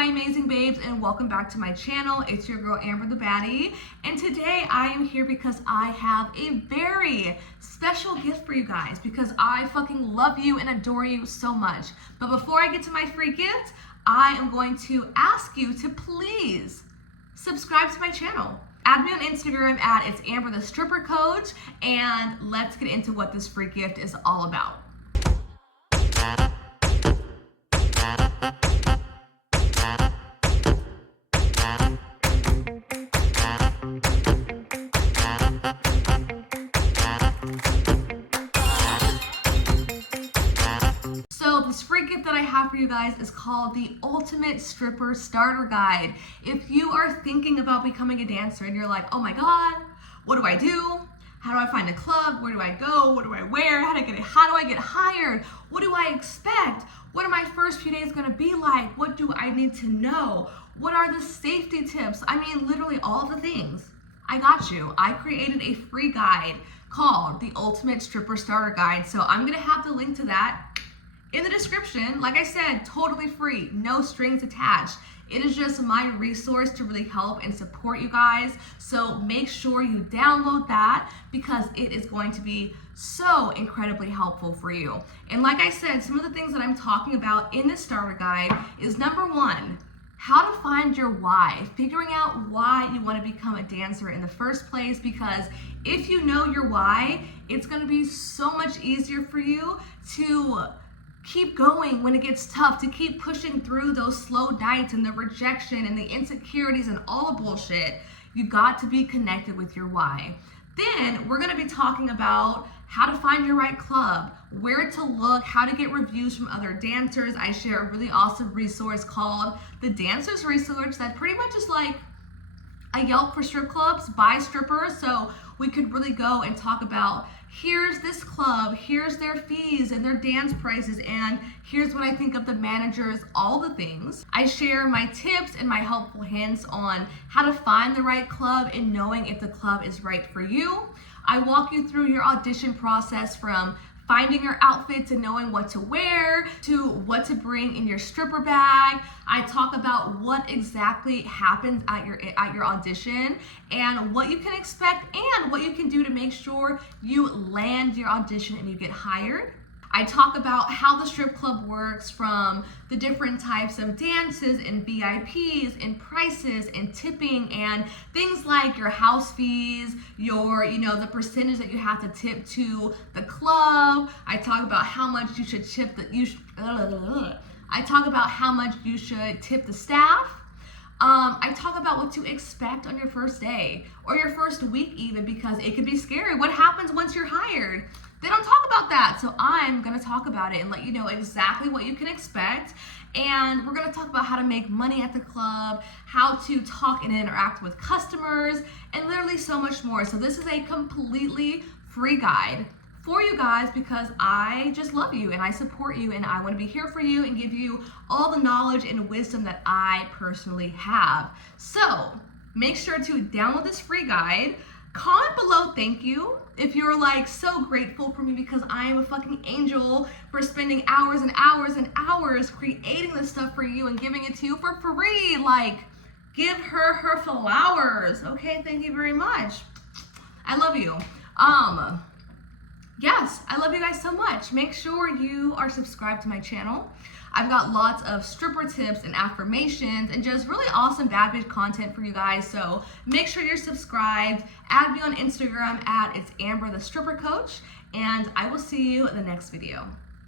my amazing babes, and welcome back to my channel. It's your girl Amber the Baddie, and today I am here because I have a very special gift for you guys because I fucking love you and adore you so much. But before I get to my free gift, I am going to ask you to please subscribe to my channel. Add me on Instagram at It's Amber the Stripper Coach, and let's get into what this free gift is all about. So this free gift that I have for you guys is called the Ultimate Stripper Starter Guide. If you are thinking about becoming a dancer and you're like, oh my God, what do I do? How do I find a club? Where do I go? What do I wear? How do I get hired? What do I expect? What are my first few days gonna be like? What do I need to know? What are the safety tips? I mean, literally all the things. I got you. I created a free guide called the Ultimate Stripper Starter Guide. So I'm gonna have the link to that in the description. Like I said, totally free, no strings attached. It is just my resource to really help and support you guys. So make sure you download that because it is going to be so incredibly helpful for you. And like I said, some of the things that I'm talking about in this starter guide is number one, how to find your why, figuring out why you want to become a dancer in the first place, because if you know your why, it's going to be so much easier for you to keep going when it gets tough, to keep pushing through those slow nights and the rejection and the insecurities and all the bullshit. You got to be connected with your why. Then we're going to be talking about how to find your right club, where to look, how to get reviews from other dancers. I share a really awesome resource called the Dancers Research that pretty much is like a Yelp for strip clubs by strippers. So we could really go and talk about, here's this club, here's their fees and their dance prices, and here's what I think of the managers, all the things. I share my tips and my helpful hints on how to find the right club and knowing if the club is right for you. I walk you through your audition process from finding your outfit to knowing what to wear to what to bring in your stripper bag. I talk about what exactly happens at your audition and what you can expect and what you can do to make sure you land your audition and you get hired. I talk about how the strip club works, from the different types of dances and VIPs and prices and tipping and things like your house fees, the percentage that you have to tip to the club. I talk about how much you should tip I talk about how much you should tip the staff. I talk about what to expect on your first day or your first week even, because it could be scary. What happens once you're hired? They don't talk about that. So I'm going to talk about it and let you know exactly what you can expect. And we're going to talk about how to make money at the club, how to talk and interact with customers, and literally so much more. So this is a completely free guide for you guys because I just love you and I support you and I want to be here for you and give you all the knowledge and wisdom that I personally have. So make sure to download this free guide. Comment below thank you if you're like so grateful for me because I am a fucking angel for spending hours and hours and hours creating this stuff for you and giving it to you for free. Like, give her flowers. Okay, thank you very much. I love you. Yes, I love you guys so much. Make sure you are subscribed to my channel. I've got lots of stripper tips and affirmations and just really awesome bad bitch content for you guys. So make sure you're subscribed. Add me on Instagram at It's Amber the Stripper Coach, and I will see you in the next video.